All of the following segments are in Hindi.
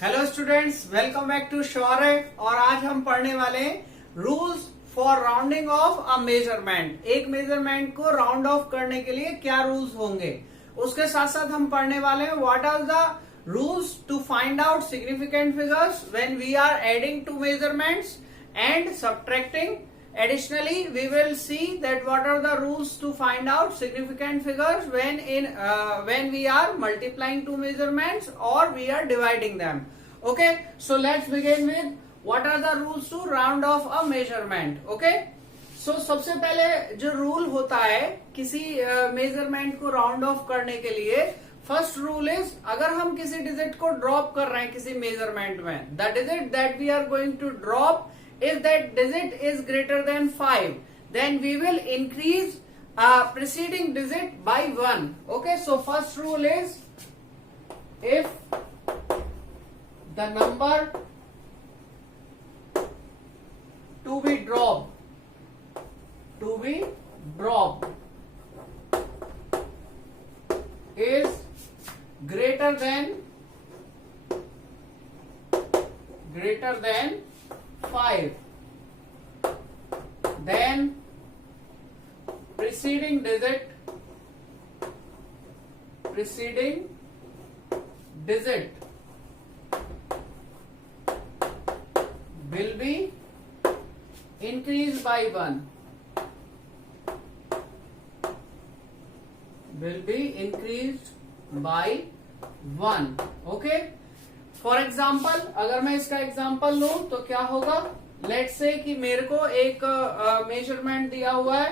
Hello students, welcome back to Shaurya. और आज हम पढ़ने वाले हैं rules for rounding of a measurement. एक मेजरमेंट को राउंड ऑफ करने के लिए क्या रूल्स होंगे, उसके साथ साथ हम पढ़ने वाले हैं what are the rules to find out significant figures when we are adding to measurements and subtracting. Additionally, we will see that what are the rules to find out significant figures when we are multiplying two measurements or we are dividing them. Okay, so let's begin with what are the rules to round off a measurement. Okay, so सबसे पहले जो रूल होता है किसी मेजरमेंट को राउंड ऑफ करने के लिए, फर्स्ट रूल इज अगर हम किसी डिजिट को ड्रॉप कर रहे हैं किसी मेजरमेंट में, the digit that we are going to drop, if that digit is greater than 5, then we will increase preceding digit by 1. Okay, so first rule is if the number to be dropped is greater than 5, then preceding digit will be increased by 1. Okay, for example अगर मैं इसका एग्जाम्पल लूं तो क्या होगा, लेट्स से कि मेरे को एक मेजरमेंट दिया हुआ है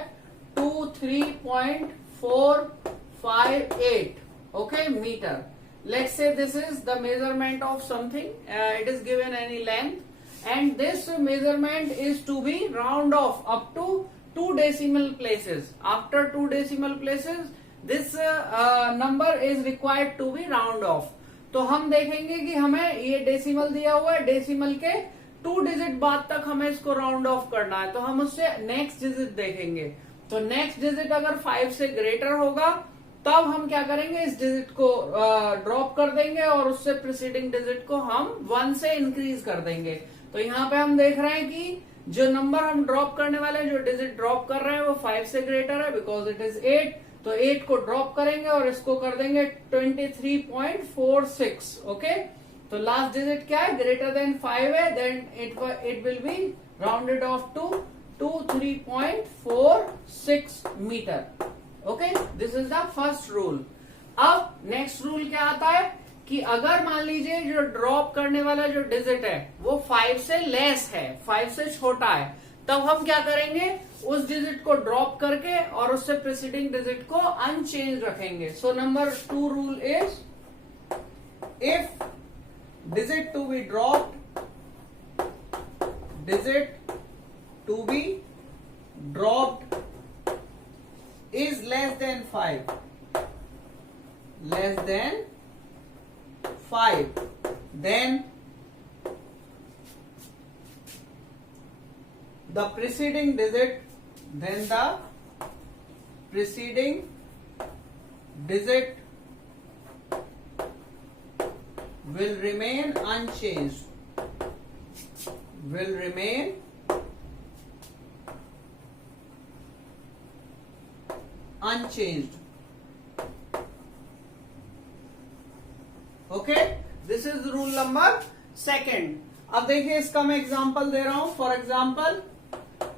23.458 okay metre. Let's say this is the measurement of something, it is given any length and this measurement is to be round off up to 2 decimal places. After 2 decimal places this number is required to be round off. तो हम देखेंगे कि हमें ये डेसिमल दिया हुआ है, डेसिमल के 2 डिजिट बाद तक हमें इसको राउंड ऑफ करना है, तो हम उससे नेक्स्ट डिजिट देखेंगे. तो नेक्स्ट डिजिट अगर 5 से ग्रेटर होगा तब हम क्या करेंगे, इस डिजिट को ड्रॉप कर देंगे और उससे प्रीसीडिंग डिजिट को हम 1 से इंक्रीज कर देंगे. तो यहाँ पे हम देख रहे हैं कि जो नंबर हम ड्रॉप करने वाले हैं, जो डिजिट ड्रॉप कर रहे हैं वो 5 से ग्रेटर है बिकॉज इट इज 8. तो 8 को ड्रॉप करेंगे और इसको कर देंगे 23.46. ओके, तो लास्ट डिजिट क्या है, ग्रेटर देन 5 है, then it will be rounded off to 23.46 metre. Okay, this is the first rule. अब नेक्स्ट रूल क्या आता है कि अगर मान लीजिए जो ड्रॉप करने वाला जो डिजिट है वो 5 से लेस है, 5 से छोटा है, तब हम क्या करेंगे, उस डिजिट को ड्रॉप करके और उससे प्रीसीडिंग डिजिट को अनचेंज रखेंगे. So number 2 rule is if digit to be dropped is less than 5, then the preceding digit will remain unchanged. Okay, this is rule number 2. अब देखिए इसका मैं एग्जांपल दे रहा हूं. फॉर एग्जांपल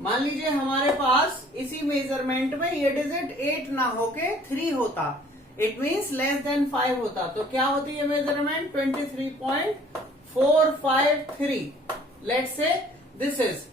मान लीजिए हमारे पास इसी मेजरमेंट में ये डिजिट 8 ना होके 3 होता, इट मींस लेस देन 5 होता. तो क्या होती है measurement, 23.453. Let's say this is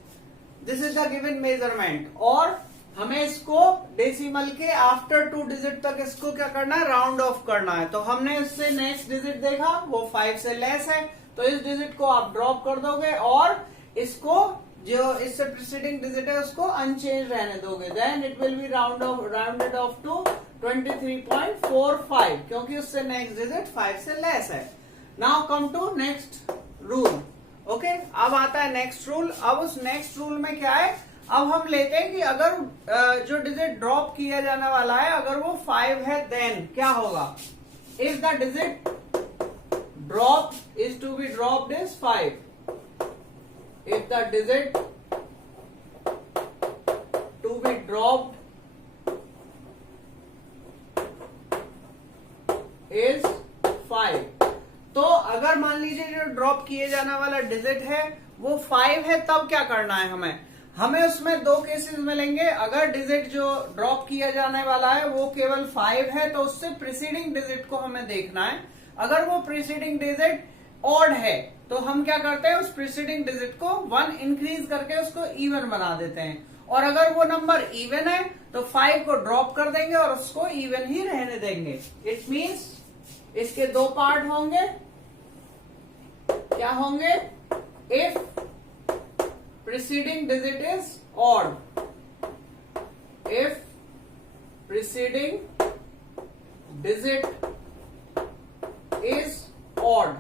the given measurement और हमें इसको डेसिमल के आफ्टर 2 डिजिट तक इसको क्या करना है, राउंड ऑफ करना है. तो हमने इससे नेक्स्ट डिजिट देखा वो 5 से लेस है, तो इस डिजिट को आप ड्रॉप कर दोगे और इसको जो इससे प्रीसीडिंग डिजिट है उसको अनचेंज रहने दोगे. Then it will be rounded off to 23.45 क्योंकि उससे नेक्स्ट डिजिट 5 से लेस है. Now come to next rule. Okay, अब आता है नेक्स्ट रूल. अब उस नेक्स्ट रूल में क्या है, अब हम लेते हैं कि अगर जो डिजिट ड्रॉप किया जाने वाला है अगर वो 5 है देन क्या होगा, if the digit drop is to be dropped is 5. If the digit to be dropped is 5, तो अगर मान लीजिए जो ड्रॉप किए जाने वाला डिजिट है वो 5 है, तब क्या करना है हमें उसमें दो केसेस मिलेंगे। अगर डिजिट जो ड्रॉप किया जाने वाला है वो केवल 5 है तो उससे प्रीसीडिंग डिजिट को हमें देखना है। अगर वो प्रीसीडिंग डिजिट ऑड है तो हम क्या करते हैं, उस प्रीसीडिंग डिजिट को 1 इंक्रीज करके उसको इवन बना देते हैं। और अगर वो नंबर इवन है तो 5 को ड्रॉप कर देंगे और उसको इवन ही रहने देंगे। इट मीन्स इसके दो पार्ट होंगे। क्या होंगे? If preceding digit is odd, if preceding digit is odd,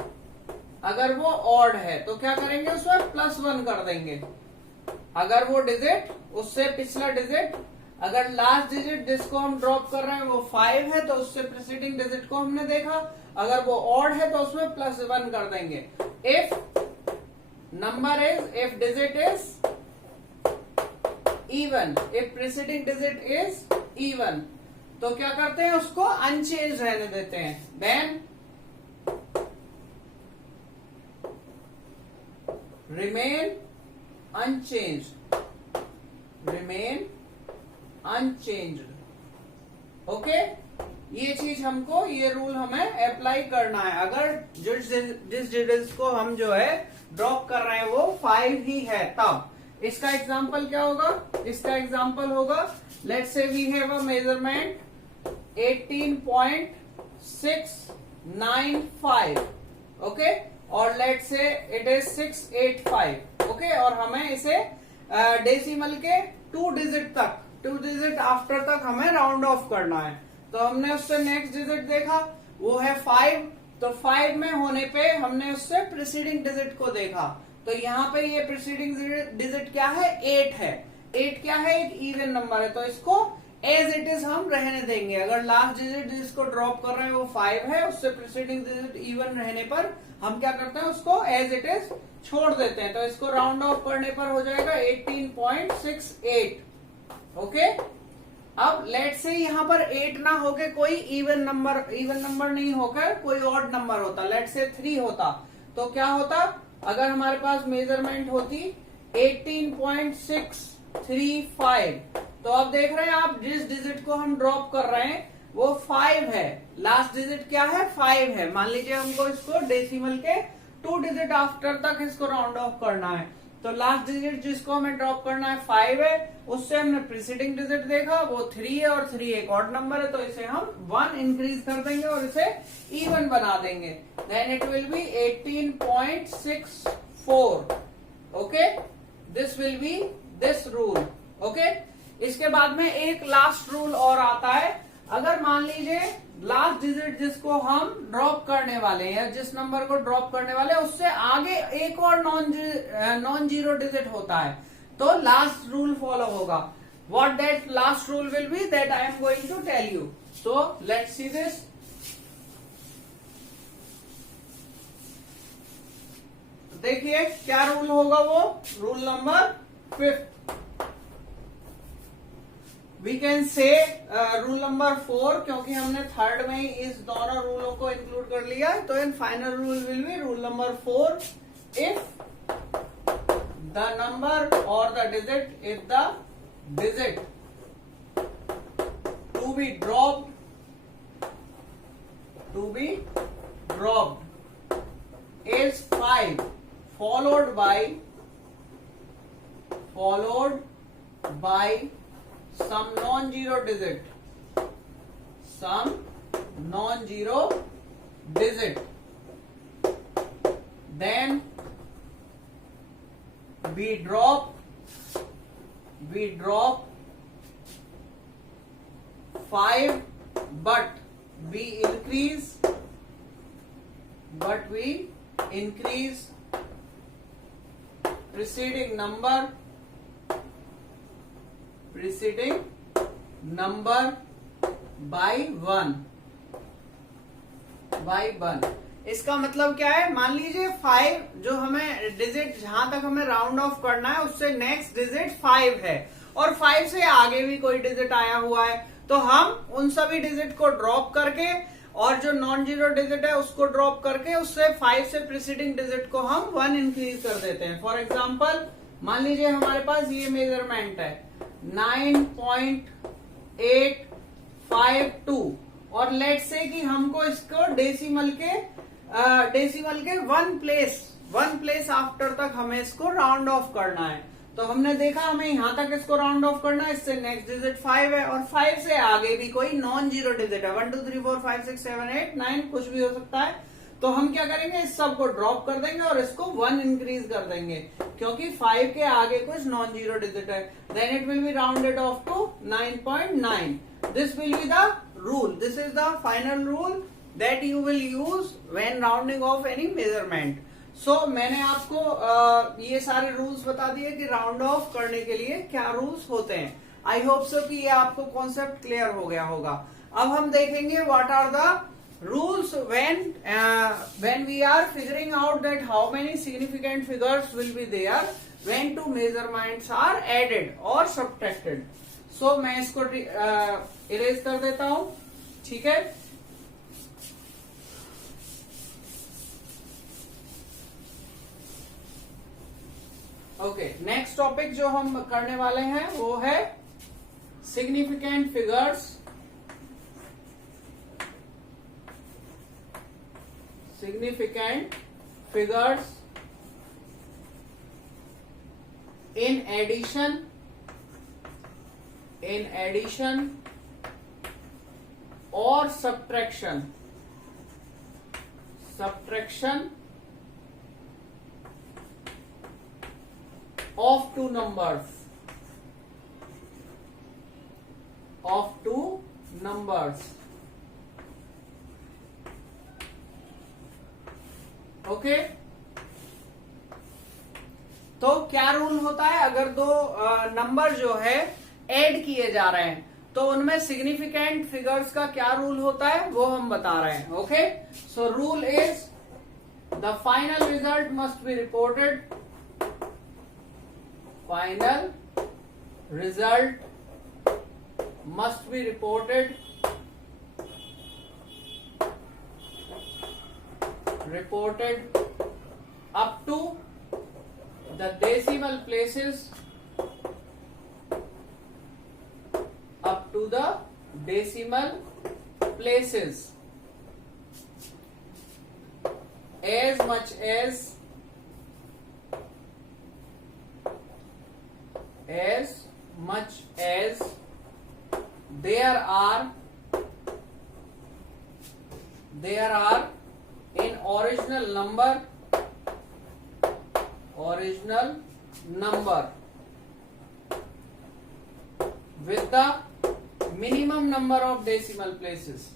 अगर वो odd है तो क्या करेंगे, उसमें +1 कर देंगे। अगर वो डिजिट उससे पिछला डिजिट, अगर लास्ट डिजिट जिसको हम ड्रॉप कर रहे हैं वो 5 है तो उससे प्रीसीडिंग डिजिट को हमने देखा, अगर वो ऑड है तो उसमें +1 कर देंगे। If number is, if digit is even, if preceding digit is even, तो क्या करते हैं, उसको अनचेंज रहने देते हैं। then remain unchanged, remain unchanged। Okay, ये चीज हमको, ये रूल हमें अप्लाई करना है। अगर जिस डिजिट को हम जो है ड्रॉप कर रहे हैं वो 5 ही है तब। इसका एग्जांपल क्या होगा? इसका एग्जांपल होगा, let's say we have a measurement 18.695, okay, और let's say it is 685, okay, और हमें इसे डेसिमल के 2 डिजिट आफ्टर तक हमें राउंड ऑफ करना है। तो हमने उससे नेक्स्ट डिजिट देखा, वो है 5, तो 5 में होने पे हमने उससे प्रीसीडिंग डिजिट को देखा। तो यहाँ पे ये प्रीसीडिंग डिजिट क्या है? 8 है। 8 क्या है? एक इवन नंबर है, तो इसको एज इट इज हम रहने देंगे। अगर लास्ट डिजिट जिसको ड्रॉप कर रहे हैं वो 5 है, उससे प्रीसीडिंग डिजिट इवन रहने पर हम क्या करते हैं, उसको एज इट इज छोड़ देते हैं। तो इसको राउंड ऑफ करने पर हो जाएगा 18.68, ओके। अब लेट से यहाँ पर 8 ना होके कोई इवन नंबर नहीं होकर कोई ऑड नंबर होता, लेट से 3 होता, तो क्या होता? अगर हमारे पास मेजरमेंट होती 18.635, तो अब देख रहे हैं आप, जिस डिजिट को हम ड्रॉप कर रहे हैं वो 5 है, लास्ट डिजिट क्या है? 5 है। मान लीजिए हमको इसको डेसिमल के 2 डिजिट आफ्टर तक इसको राउंड ऑफ करना है, तो लास्ट डिजिट जिसको हमें ड्रॉप करना है 5 है, उससे हमने प्रीसीडिंग डिजिट देखा वो 3 है, और 3 एक ऑड नंबर है, तो इसे हम 1 इंक्रीज कर देंगे और इसे इवन बना देंगे। Then it will be 18.64, okay, this will be this rule, okay. इसके बाद में एक लास्ट रूल और आता है। अगर मान लीजिए लास्ट डिजिट जिसको हम ड्रॉप करने वाले हैं या जिस नंबर को ड्रॉप करने वाले हैं उससे आगे एक और नॉन जीरो डिजिट होता है, तो लास्ट रूल फॉलो होगा। What that last rule will be, that I am going to tell you. So let's see this. देखिए क्या रूल होगा, वो rule number 5। We can say rule number 4, क्योंकि हमने थर्ड में ही इस दोनों रूलों को इंक्लूड कर लिया, तो in final rule will be rule number 4। If the number or the digit, if the digit to be dropped is 5 followed by some non-zero digit, then we drop 5, but we increase preceding number by 1, इसका मतलब क्या है, मान लीजिए 5 जो हमें डिजिट जहां तक हमें राउंड ऑफ करना है उससे नेक्स्ट डिजिट 5 है और 5 से आगे भी कोई डिजिट आया हुआ है, तो हम उन सभी डिजिट को ड्रॉप करके और जो नॉन जीरो डिजिट है उसको ड्रॉप करके उससे 5 से प्रीसीडिंग डिजिट को हम 1 इंक्रीज कर देते हैं। फॉर एग्जाम्पल मान लीजिए हमारे पास ये मेजरमेंट है 9.852 और लेट से कि हमको इसको डेसिमल के 1 प्लेस आफ्टर तक हमें इसको राउंड ऑफ करना है। तो हमने देखा हमें यहां तक इसको राउंड ऑफ करना है, इससे नेक्स्ट डिजिट 5 है और 5 से आगे भी कोई नॉन जीरो डिजिट है, 1 2 3 4 5 6 7 8 9 कुछ भी हो सकता है। तो हम क्या करेंगे, इस सब को ड्रॉप कर देंगे और इसको 1 इंक्रीज कर देंगे क्योंकि 5 के आगे कुछ नॉन जीरो डिजिट है। Then it will be rounded off to 9.9। This will be the rule. This is the final rule that you will use when rounding off any measurement. So मैंने आपको ये सारे रूल्स बता दिए कि राउंड ऑफ करने के लिए क्या रूल्स होते हैं। आई होप सो कि ये आपको कॉन्सेप्ट क्लियर हो गया होगा। अब हम देखेंगे what are the rules when we are figuring out that how many significant figures will be there when two measurements are added or subtracted. So मैं इसको इरेज कर देता हूं, ठीक है। ओके, नेक्स्ट टॉपिक जो हम करने वाले हैं वो है significant figures. Significant figures in addition or subtraction of two numbers okay. तो क्या रूल होता है, अगर दो नंबर जो है ऐड किए जा रहे हैं तो उनमें सिग्निफिकेंट फिगर्स का क्या रूल होता है वो हम बता रहे हैं। Okay, so rule is the final result must be reported. Final result must be reported up to the decimal places, as much as there are in original number with the minimum number of decimal places,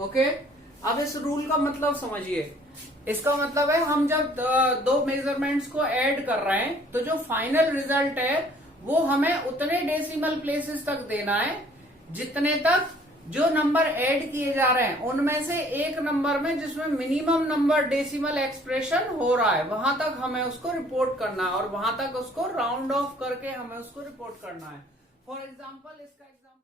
okay. अब इस रूल का मतलब समझिए। इसका मतलब है हम जब दो मेजरमेंट्स को ऐड कर रहे हैं तो जो फाइनल रिजल्ट है वो हमें उतने डेसिमल प्लेसेस तक देना है जितने तक जो नंबर ऐड किए जा रहे हैं उनमें से एक नंबर में जिसमें मिनिमम नंबर डेसिमल एक्सप्रेशन हो रहा है वहां तक हमें उसको रिपोर्ट करना है और वहां तक उसको राउंड ऑफ करके हमें उसको रिपोर्ट करना है। फॉर एग्जाम्पल इसका एग्जाम्पल